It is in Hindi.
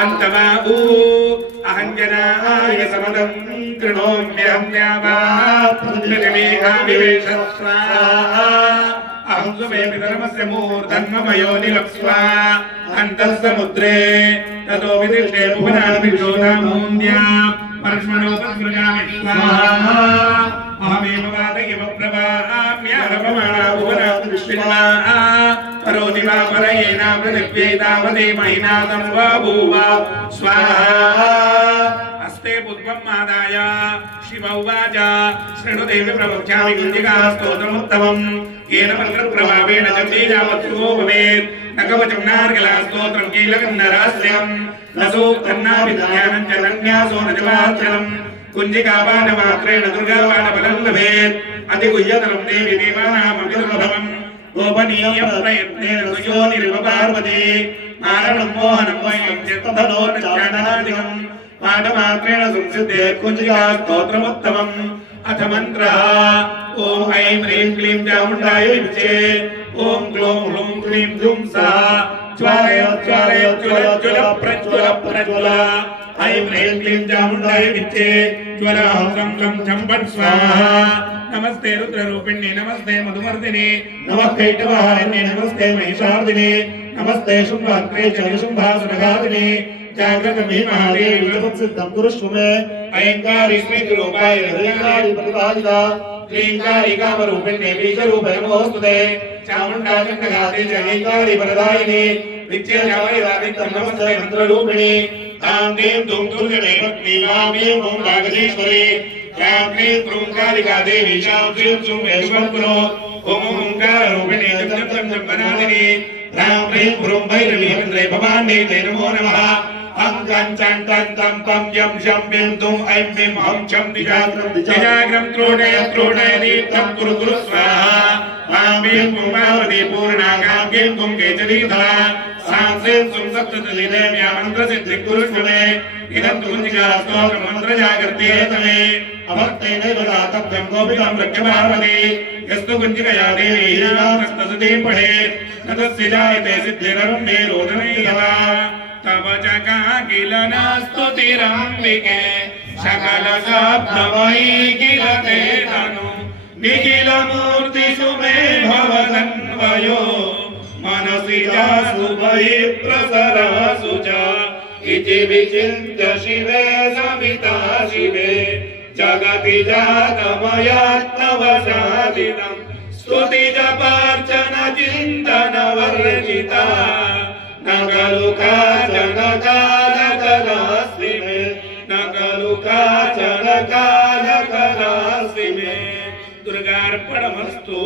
अंतमाऊ अहंजनाय समदं कृणोम्यहं व्यावापृथिवीकाविवेशस्वाहा अहं सुमेपि धर्मस्य मूर्धन्ममयो निलप्स्वा अन्तः समुद्रे ततो विदिष्टे भुवनानि विश्वोदामून्द्या परश्मणोपस्मृजामि स्वाहा अहमेव वादयिव प्रभाम्यारपमाणा भुवनानि विश्वस्वाहा परोदिवा परयेना पृथिव्यैतावदे महिनादं बभूव स्वाहा अस्ते पुष्पमादाय शिव उवाच शृणुदेवि प्रवक्ष्यामि कुञ्जिकास्तोत्रमुत्तमम् येन मन्त्रप्रभावेण चण्डीजावत्सुको भवेत् न कवचं नार्गलास्तोत्रं कीलकं न रहस्यं न सूक्तं नाभिज्ञानं च नन्यासो न जवार्चनम् कुञ्जिकापानमात्रेण दुर्गापानबलं लभेत् अतिगुह्यतरं देवि देवानामपि दुर्लभम् गोपनीयं प्रयत्नेन सुयोनिरिव पार्वती मारणं मोहनं वयं चित्तधनो न चाननादिकम् पाठमात्रेण संसिद्धे कुञ्जिकास्तोत्रमुत्तमम् अथ मन्त्रः ॐ ऐं ह्रीं क्लीं चामुण्डाय विद्महे ॐ ग्लौं ह्लूं क्लीं धूं स्वाहा ज्वालय ज्वालय ज्वल ज्वल प्रज्वल प्रज्वल ऐं ह्रीं क्लीं चामुण्डाय विद्महे ज्वल हं लं चं फट् स्वाहा नमस्ते रुद्ररूपिण्ये नमस्ते मधुमर्दिने नमः कैटवहारिणे नमस्ते महिषार्दिने नमस्ते शुम्भक्रे च शुम्भासुरघातिने जागृतमे महादेवी जगत्सिद्धं कुरुष्व मे ऐङ्कारी स्मृतिरूपाय हृदयकारी प्रतिपादिता क्लीङ्कारी कामरूपिण्ये बीजरूपे नमोऽस्तुते चामुण्डा चण्डघाते च ऐङ्कारी वरदायिने विद्याजावैराविन्दं नमस्ते मन्त्ररूपिणे तां दें दुं दुर्गणे पत्नी वामीं ॐ वागधीश्वरी रां क्लीं क्रूङ्कारिका देवी शां श्रीं सुं यशवन्पुरो ॐ ओङ्काररूपिणे जं वनादिने रां क्लीं क्रूं भैरवी इन्द्रे भवान्यै ते नमो नमः अं कंचन तंतं पं यं शं बिं दुं ऐं बिं हं छं दिजाग्रं त्रोणय दीप्तं कुरु कुरु स्वाहा वां बिं उमावती पूर्णागां किं कुं केचरीधरा सां श्रीं सुं सप्तशतीदेव्या मन्त्रसिद्धिं कुरुष्व मे इदं तु कुञ्जिकास्तोत्रं मन्त्रजागर्त्ये तमे अभक्तेनैव दातव्यं गोपिकां रक्ष पार्वती यस्तु कुञ्जिकया देवी हीनां सप्तशतीं पठेत् न तस्य जायते सिद्धिरं मे रोदनैः तव जगाकिलनस्तुतिरम्बिके सकलशब्दमयी किल ते तनु निखिलमूर्तिषु मे भवदन्वयो मनसि जासु मयि प्रसरसु च इति विचिन्त्य शिवे सविता शिवे जगति जातमयात्तव साधितं स्तुतिजपार्चन चिन्तनवर्जिता नगलुका जनकालकलास्ति मे नगलुका जनकालकलास्ति मे दुर्गार्पणमस्तु।